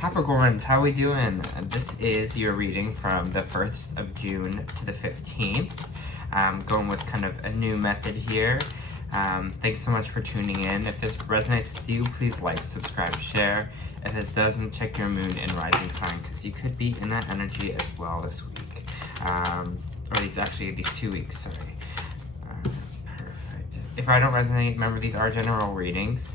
Capricorns, how we doing? This is your reading from the 1st of June to the 15th. Going with kind of a new method here. Thanks so much for tuning in. If this resonates with you, please like, subscribe, share. If this doesn't, check your moon and rising sign, because you could be in that energy as well this week. Or these 2 weeks, sorry. Perfect. If I don't resonate, remember these are general readings.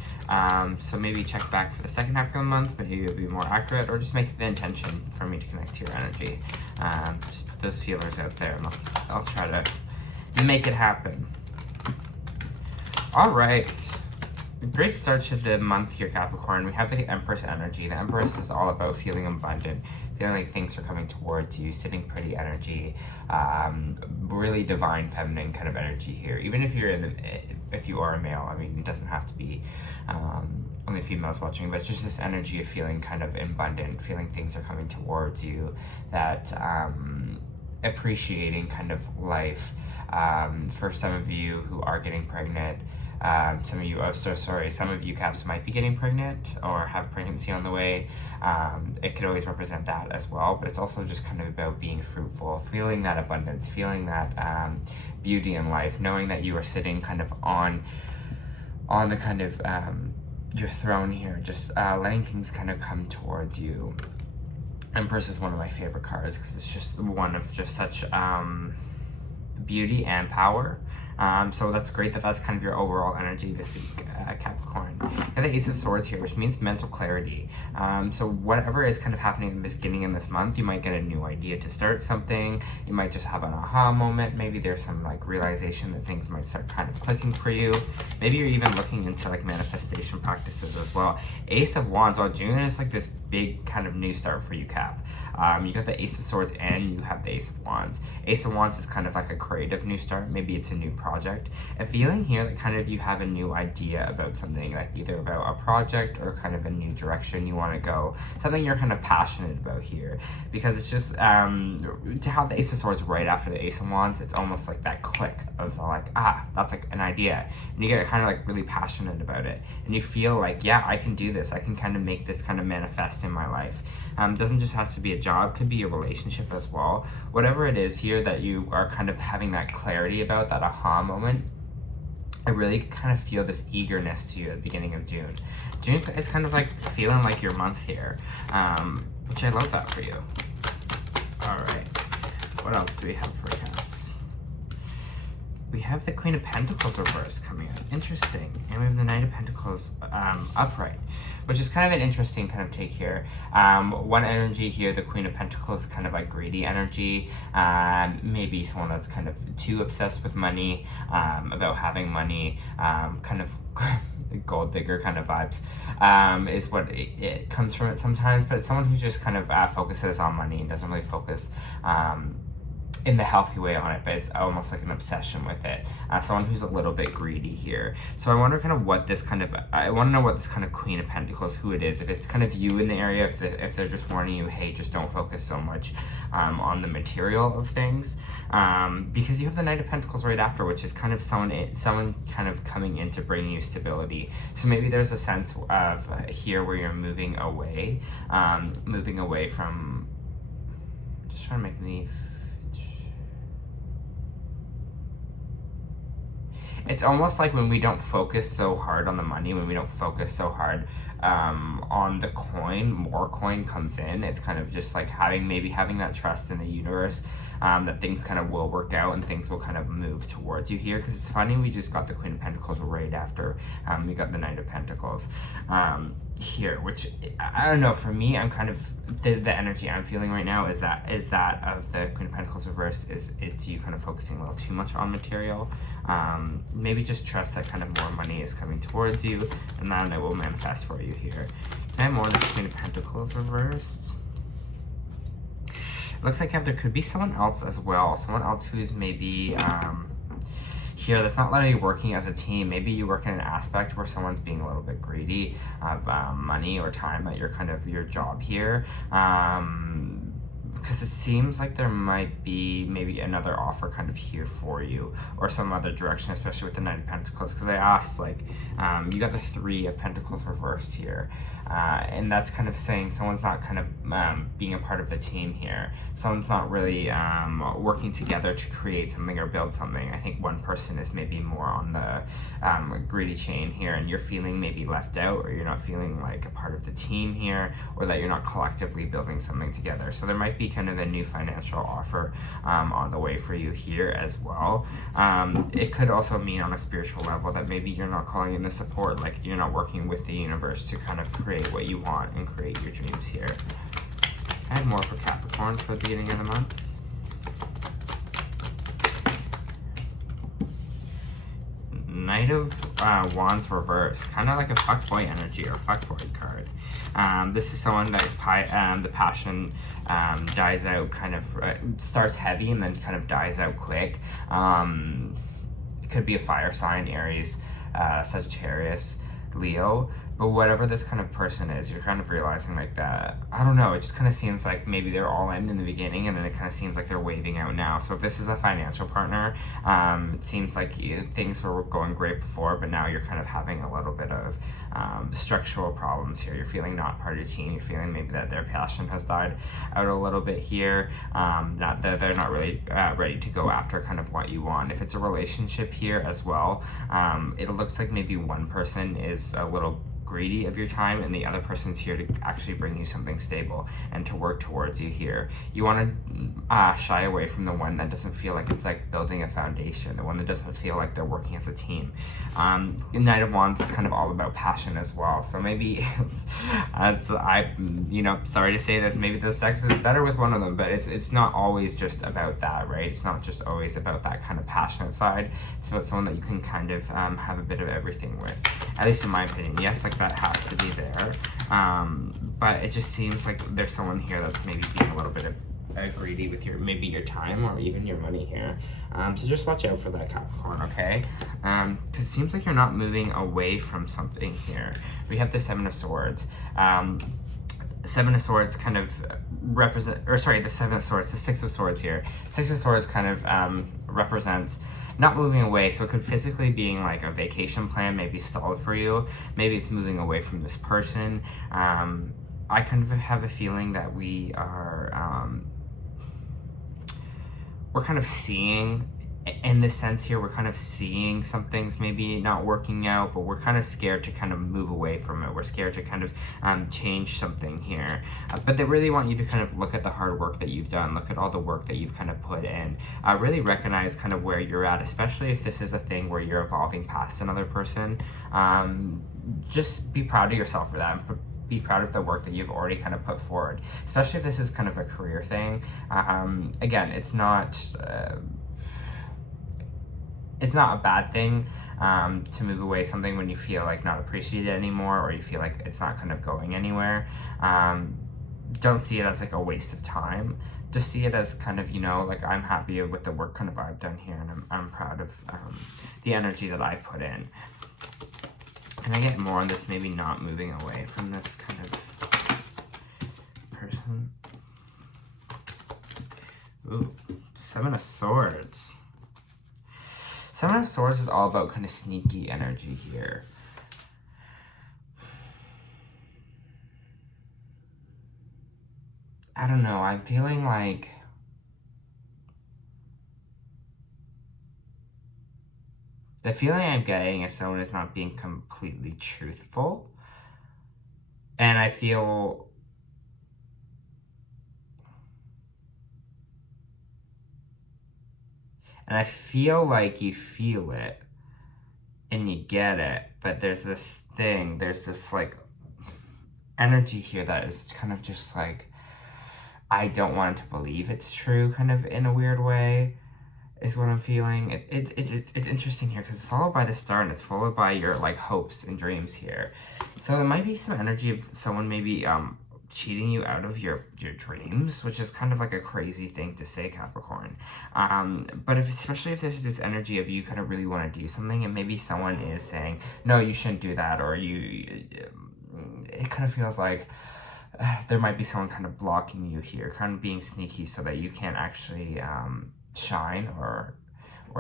So maybe check back for the second half of the month, maybe it'll be more accurate, or just make the intention for me to connect to your energy. Just put those feelers out there, and I'll try to make it happen. All right. Great start to the month here, Capricorn. We have the Empress energy. The Empress is all about feeling abundant, feeling like things are coming towards you, sitting pretty energy, really divine feminine kind of energy here. Even if you are a male, I mean, it doesn't have to be only females watching, but it's just this energy of feeling kind of abundant, feeling things are coming towards you, that appreciating kind of life. For some of you who are getting pregnant, some of you Caps might be getting pregnant or have pregnancy on the way. It could always represent that as well, but it's also just kind of about being fruitful, feeling that abundance, feeling that beauty in life, knowing that you are sitting kind of on the kind of your throne here, just letting things kind of come towards you. Empress is one of my favorite cards because it's just one of just such beauty and power. So that's great that that's kind of your overall energy this week, Capricorn. And the Ace of Swords here, which means mental clarity. So whatever is kind of happening in the beginning in this month, you might get a new idea to start something. You might just have an aha moment. Maybe there's some like realization that things might start kind of clicking for you. Maybe you're even looking into like manifestation practices as well. Ace of Wands, well, June is like this big kind of new start for you, Cap. You got the Ace of Swords and you have the Ace of Wands. Ace of Wands is kind of like a creative new start. Maybe it's a new project. A feeling here that kind of you have a new idea about something, like either about a project or kind of a new direction you want to go. Something you're kind of passionate about here. Because it's just, to have the Ace of Swords right after the Ace of Wands, it's almost like that click of like, that's like an idea. And you get kind of like really passionate about it. And you feel like, yeah, I can do this. I can kind of make this kind of manifest in my life. Doesn't just have to be a job, could be a relationship as well. Whatever it is here that you are kind of having that clarity about, that aha moment, I really kind of feel this eagerness to you at the beginning of June. June is kind of like feeling like your month here, which I love that for you. All right, what else do we have for cats? We have the Queen of Pentacles reversed coming out. Interesting. And we have the Knight of Pentacles upright, which is kind of an interesting kind of take here. One energy here, the Queen of Pentacles, is kind of like greedy energy. Maybe someone that's kind of too obsessed with money, about having money, kind of gold digger kind of vibes, is what it comes from it sometimes. But it's someone who just kind of focuses on money and doesn't really focus in the healthy way on it, but it's almost like an obsession with it. Someone who's a little bit greedy here. So I wonder kind of what this kind of, I want to know what this kind of Queen of Pentacles, who it is. If it's kind of you in the area, if they're just warning you, hey, just don't focus so much on the material of things. Because you have the Knight of Pentacles right after, which is kind of someone kind of coming in to bring you stability. So maybe there's a sense of here where you're moving away from, just trying to make me, it's almost like when we don't focus so hard on the money, when we don't focus so hard on the coin, more coin comes in. It's kind of just like having that trust in the universe, that things kind of will work out and things will kind of move towards you here. Because it's funny, we just got the Queen of Pentacles right after we got the Knight of Pentacles here, which I don't know, for me, I'm kind of the energy I'm feeling right now is that of the Queen of Pentacles reversed, it's you kind of focusing a little too much on material. Maybe just trust that kind of more money is coming towards you, and then it will manifest for you here. Can I have more of this Queen of Pentacles reversed? It looks like there could be someone else as well, someone else who's maybe here that's not literally working as a team. Maybe you work in an aspect where someone's being a little bit greedy of money or time at your job here. because it seems like there might be maybe another offer kind of here for you, or some other direction, especially with the Knight of Pentacles, because I asked, like, you got the Three of Pentacles reversed here, and that's kind of saying someone's not kind of being a part of the team here. Someone's not really working together to create something or build something. I think one person is maybe more on the greedy chain here, and you're feeling maybe left out, or you're not feeling like a part of the team here, or that you're not collectively building something together. So there might be kind of a new financial offer on the way for you here as well. It could also mean on a spiritual level that maybe you're not calling in the support, like you're not working with the universe to kind of create what you want and create your dreams here. I have more for Capricorn for the beginning of the month. Knight of Wands reverse, kind of like a fuckboy energy or fuckboy card. This is someone that the passion dies out, kind of starts heavy and then kind of dies out quick. It could be a fire sign, Aries, Sagittarius, Leo, but whatever this kind of person is, you're kind of realizing like that, I don't know, it just kind of seems like maybe they're all in the beginning, and then it kind of seems like they're waving out now. So if this is a financial partner, it seems like things were going great before, but now you're kind of having a little bit of structural problems here. You're feeling not part of the team. You're feeling maybe that their passion has died out a little bit here. Not that they're not really ready to go after kind of what you want. If it's a relationship here as well, it looks like maybe one person is a little greedy of your time, and the other person's here to actually bring you something stable and to work towards you here. You want to shy away from the one that doesn't feel like it's like building a foundation, the one that doesn't feel like they're working as a team. Knight of Wands is kind of all about passion as well. So maybe sorry to say this, maybe the sex is better with one of them, but it's not always just about that, right? It's not just always about that kind of passionate side. It's about someone that you can kind of have a bit of everything with, at least in my opinion. Yes, like that has to be there, but it just seems like there's someone here that's maybe being a little bit of greedy with maybe your time or even your money here. So just watch out for that, Capricorn, okay? Because it seems like you're not moving away from something here. We have the Seven of Swords. Seven of Swords kind of the Seven of Swords, the Six of Swords here. Six of Swords kind of represents not moving away, so it could physically being like a vacation plan, maybe stalled for you. Maybe it's moving away from this person. I kind of have a feeling that we are, we're kind of seeing, in this sense here, we're kind of seeing some things maybe not working out, but we're kind of scared to kind of move away from it. We're scared to kind of change something here. But they really want you to kind of look at the hard work that you've done, look at all the work that you've kind of put in, really recognize kind of where you're at, especially if this is a thing where you're evolving past another person. Just be proud of yourself for that. Be proud of the work that you've already kind of put forward, especially if this is kind of a career thing. Again, it's not a bad thing to move away something when you feel like not appreciated anymore, or you feel like it's not kind of going anywhere. Don't see it as like a waste of time. Just see it as kind of, like I'm happy with the work kind of I've done here, and I'm proud of the energy that I put in. Can I get more on this maybe not moving away from this kind of person? Ooh, Seven of Swords. Seven of Swords is all about kind of sneaky energy here. I don't know, I'm feeling like the feeling I'm getting is someone is not being completely truthful. And I feel like you feel it and you get it, but there's this like energy here that is kind of just like, I don't want to believe it's true, kind of in a weird way, is what I'm feeling. It's interesting here because it's followed by the Star, and it's followed by your like hopes and dreams here. So there might be some energy of someone maybe cheating you out of your dreams, which is kind of like a crazy thing to say, Capricorn. But especially if there's this energy of you kind of really want to do something, and maybe someone is saying, no, you shouldn't do that, or it kind of feels like there might be someone kind of blocking you here, kind of being sneaky so that you can't actually shine, or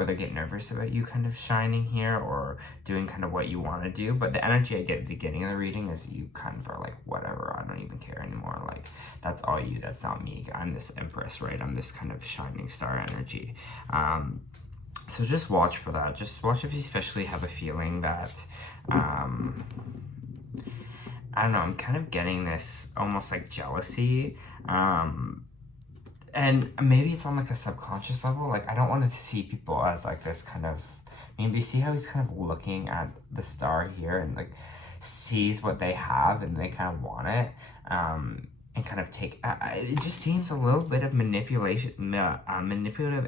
they get nervous about you kind of shining here or doing kind of what you want to do. But the energy I get at the beginning of the reading is you kind of are like, whatever, I don't even care anymore. Like, that's all you, that's not me. I'm this empress, right? I'm this kind of shining star energy. So just watch for that. Just watch if you especially have a feeling that, I don't know, I'm kind of getting this almost like jealousy. And maybe it's on like a subconscious level. Like, I don't want to see people as like this kind of, maybe see how he's kind of looking at the star here and like sees what they have and they kind of want it, and kind of take, it just seems a little bit of manipulative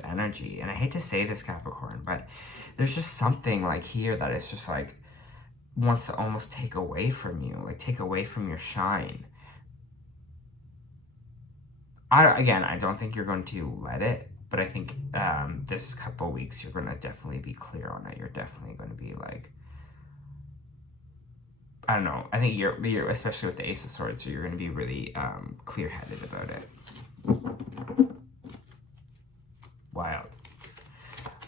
energy. And I hate to say this, Capricorn, but there's just something like here that is just like wants to almost take away from you, like take away from your shine. I don't think you're going to let it, but I think this couple weeks you're going to definitely be clear on it. You're definitely going to be like, I don't know. I think you're especially with the Ace of Swords, so you're going to be really clear-headed about it. Wild.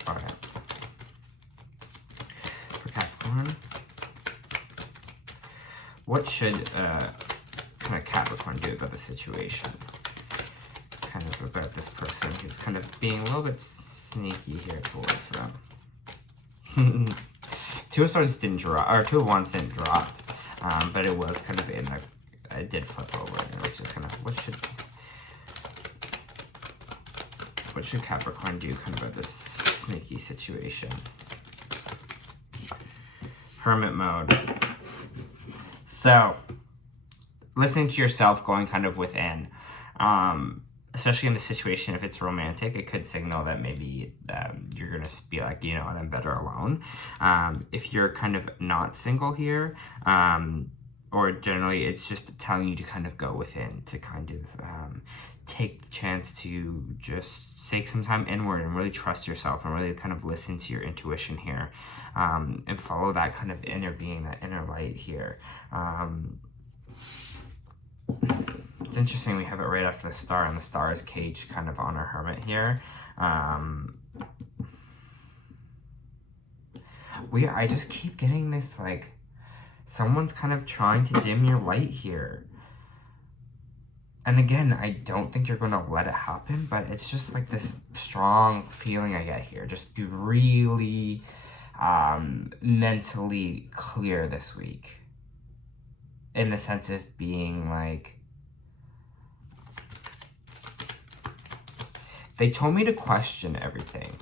All right. For Capricorn, what should kind of Capricorn do about the situation? Kind of about this person who's kind of being a little bit sneaky here towards them. Two of Swords didn't drop, or Two of Wands didn't drop, but it was kind of in a, it did flip over, which is kind of, what should Capricorn do kind of about this sneaky situation? Hermit mode. So, listening to yourself, going kind of within, especially in the situation, if it's romantic, it could signal that maybe you're going to be like, you know what, I'm better alone. If you're kind of not single here, or generally it's just telling you to kind of go within, to kind of take the chance to just take some time inward and really trust yourself and really kind of listen to your intuition here, and follow that kind of inner being, that inner light here. It's interesting we have it right after the star, and the star is caged kind of on our hermit here. I just keep getting this, like, someone's kind of trying to dim your light here. And again, I don't think you're going to let it happen, but it's just like this strong feeling I get here. Just be really mentally clear this week. In the sense of being like, they told me to question everything.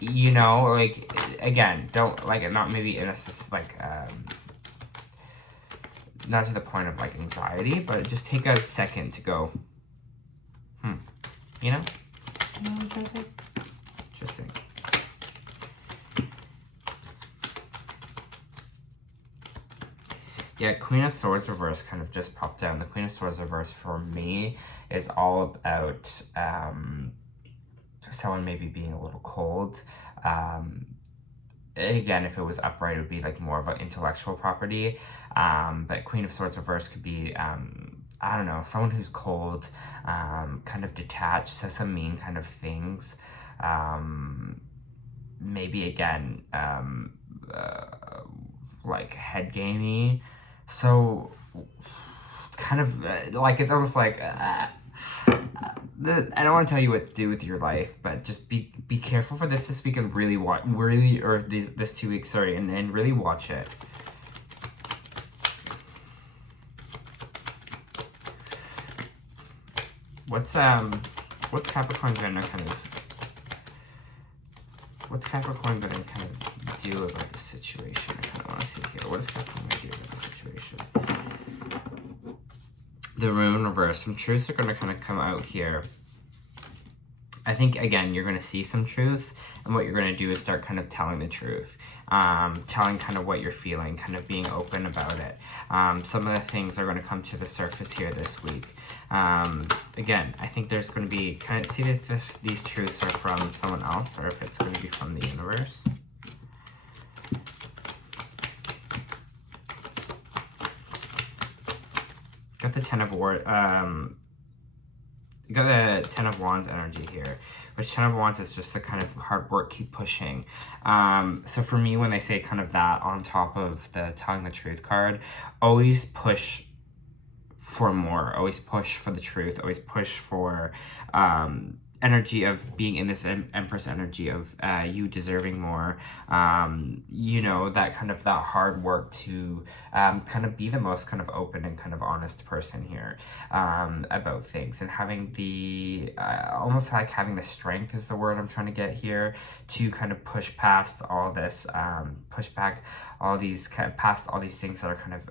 You know, like, again, don't, like, not maybe in a, like, not to the point of, like, anxiety, but just take a second to go, you know? You know what I'm trying to say? Interesting. Yeah, Queen of Swords reverse kind of just popped down. The Queen of Swords reverse for me is all about someone maybe being a little cold. Again, if it was upright, it would be like more of an intellectual property. But Queen of Swords reverse could be, I don't know, someone who's cold, kind of detached, says some mean kind of things. Maybe again, like head gamey. So kind of like, it's almost like, I don't want to tell you what to do with your life, but just be careful for this week and really watch, or this 2 weeks, sorry, and really watch it. What's Capricorn gonna kind of do about the situation? I kind of want to see here. What is Capricorn gonna do about the situation? The Moon reverse. Some truths are gonna kind of come out here. I think, again, you're going to see some truth, and what you're going to do is start kind of telling the truth, telling kind of what you're feeling, kind of being open about it. Some of the things are going to come to the surface here this week. Again, I think there's going to be, kind of see if these truths are from someone else or if it's going to be from the universe. got the Ten of you got the Ten of Wands energy here, which Ten of Wands is just the kind of hard work, keep pushing. So for me, when they say kind of that on top of the telling the truth card, always push for more, always push for the truth, always push for energy of being in this Empress energy of you deserving more, you know, that kind of that hard work to kind of be the most kind of open and kind of honest person here about things, and having the almost like having the strength is the word I'm trying to get here, to kind of push past all this, push back all these past all these things that are kind of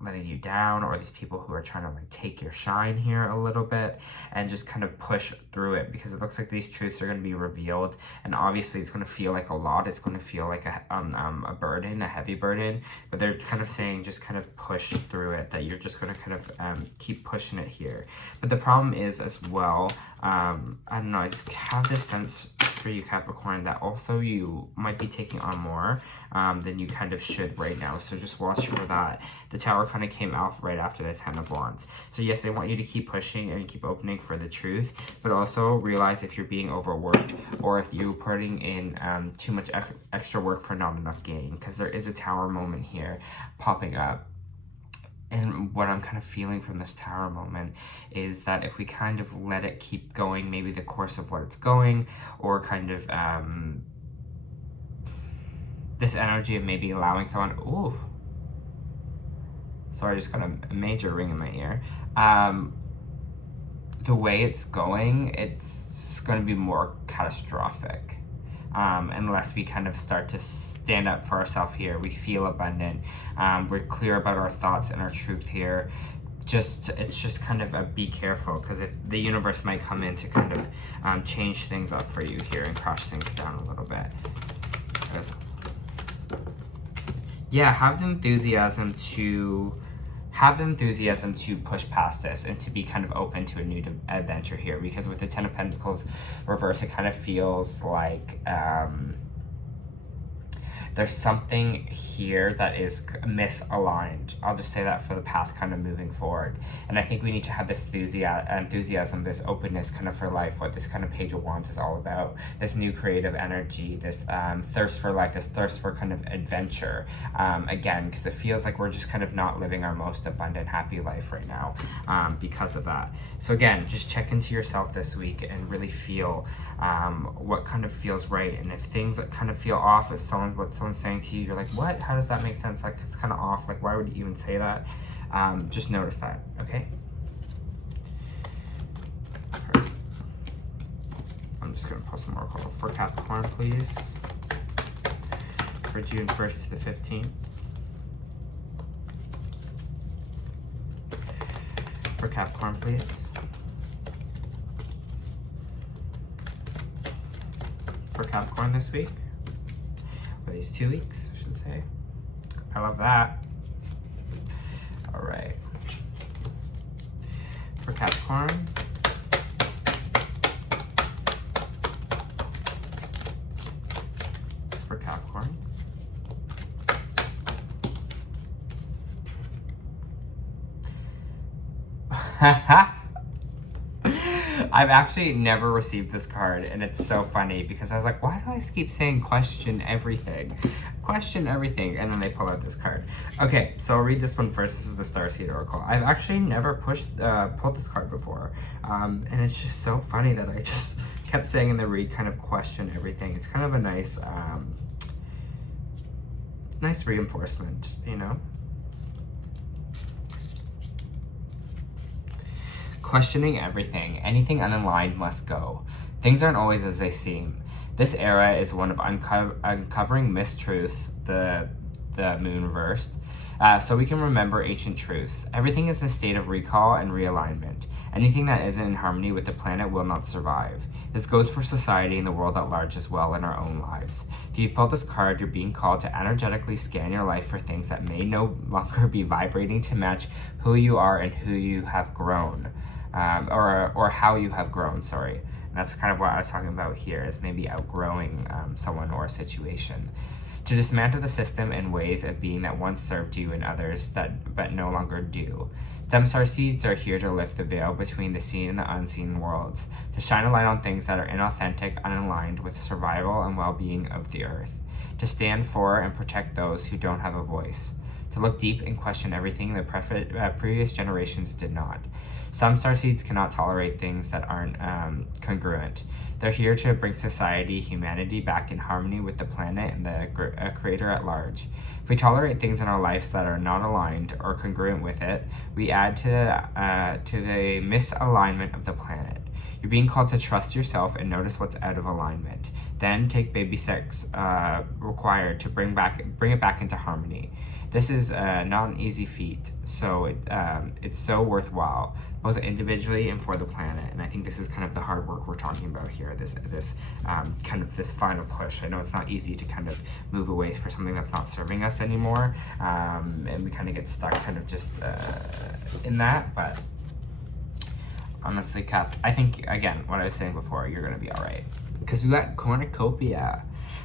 letting you down, or these people who are trying to like take your shine here a little bit, and just kind of push through it, because it looks like these truths are going to be revealed, and obviously it's going to feel like a lot, it's going to feel like a burden, a heavy burden, but they're kind of saying just kind of push through it, that you're just going to kind of keep pushing it here. But the problem is as well, I don't know, I just have this sense for you, Capricorn, that also you might be taking on more than you kind of should right now. So just watch for that. The Tower kind of came out right after the Ten of Wands. So yes, they want you to keep pushing and keep opening for the truth, but also realize if you're being overworked, or if you're putting in too much extra work for not enough gain, because there is a Tower moment here popping up. And what I'm kind of feeling from this Tower moment is that if we kind of let it keep going, maybe the course of what it's going, or kind of this energy of maybe allowing someone, ooh, sorry, I just got a major ring in my ear. The way it's going, it's going to be more catastrophic. Unless we kind of start to stand up for ourselves here. We feel abundant. We're clear about our thoughts and our truth here. It's just kind of a be careful, because if the universe might come in to kind of change things up for you here and crush things down a little bit. Yeah, have the enthusiasm to push past this and to be kind of open to a new adventure here, because with the Ten of Pentacles reverse, it kind of feels like there's something here that is misaligned. I'll just say that for the path kind of moving forward. And I think we need to have this enthusiasm, this openness kind of for life, what this kind of Page of Wands is all about. This new creative energy, this thirst for life, this thirst for kind of adventure. Again, because it feels like we're just kind of not living our most abundant, happy life right now because of that. So again, just check into yourself this week and really feel what kind of feels right. And if things kind of feel off, if what someone's saying to you, you're like, what? How does that make sense? Like, it's kind of off. Like, why would you even say that? Just notice that, okay? I'm just going to pull some more oracle for Capricorn, please. For June 1st to the 15th. For Capricorn, please. For Capricorn this week. For these 2 weeks, I should say. I love that. All right. For Capricorn. For Capricorn. I've actually never received this card, and it's so funny because I was like, why do I keep saying question everything? Question everything, and then they pull out this card. Okay, so I'll read this one first. This is the Starseed Oracle. I've actually never pulled this card before, and it's just so funny that I just kept saying in the read kind of question everything. It's kind of a nice, nice reinforcement, you know? Questioning everything. Anything unaligned must go. Things aren't always as they seem. This era is one of uncovering mistruths, the moon reversed, so we can remember ancient truths. Everything is a state of recall and realignment. Anything that isn't in harmony with the planet will not survive. This goes for society and the world at large as well in our own lives. If you pull this card, you're being called to energetically scan your life for things that may no longer be vibrating to match who you are and who you have grown. Or how you have grown, sorry. And that's kind of what I was talking about here, is maybe outgrowing someone or a situation. to dismantle the system and ways of being that once served you and others but no longer do. Stem star seeds are here to lift the veil between the seen and the unseen worlds, to shine a light on things that are inauthentic, unaligned with survival and well-being of the earth, to stand for and protect those who don't have a voice, to look deep and question everything the previous generations did not. Some starseeds cannot tolerate things that aren't congruent. They're here to bring society, humanity back in harmony with the planet and the creator at large. If we tolerate things in our lives that are not aligned or congruent with it, we add to the misalignment of the planet. You're being called to trust yourself and notice what's out of alignment. Then take baby steps required to bring it back into harmony. This is not an easy feat, so it's so worthwhile, both individually and for the planet. And I think this is kind of the hard work we're talking about here. This kind of this final push. I know it's not easy to kind of move away for something that's not serving us anymore, and we kind of get stuck kind of just in that, but. Honestly, Cap, I think, again, what I was saying before, you're going to be all right. Because we got cornucopia.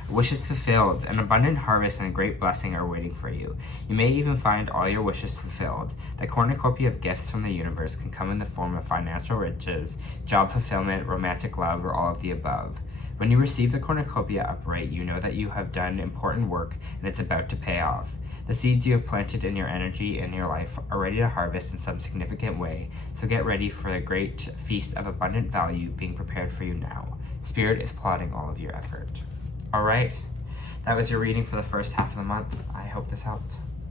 Wishes fulfilled. An abundant harvest and a great blessing are waiting for you. You may even find all your wishes fulfilled. The cornucopia of gifts from the universe can come in the form of financial riches, job fulfillment, romantic love, or all of the above. When you receive the cornucopia upright, you know that you have done important work and it's about to pay off. The seeds you have planted in your energy and your life are ready to harvest in some significant way, so get ready for a great feast of abundant value being prepared for you now. Spirit is plotting all of your effort. All right, that was your reading for the first half of the month. I hope this helped.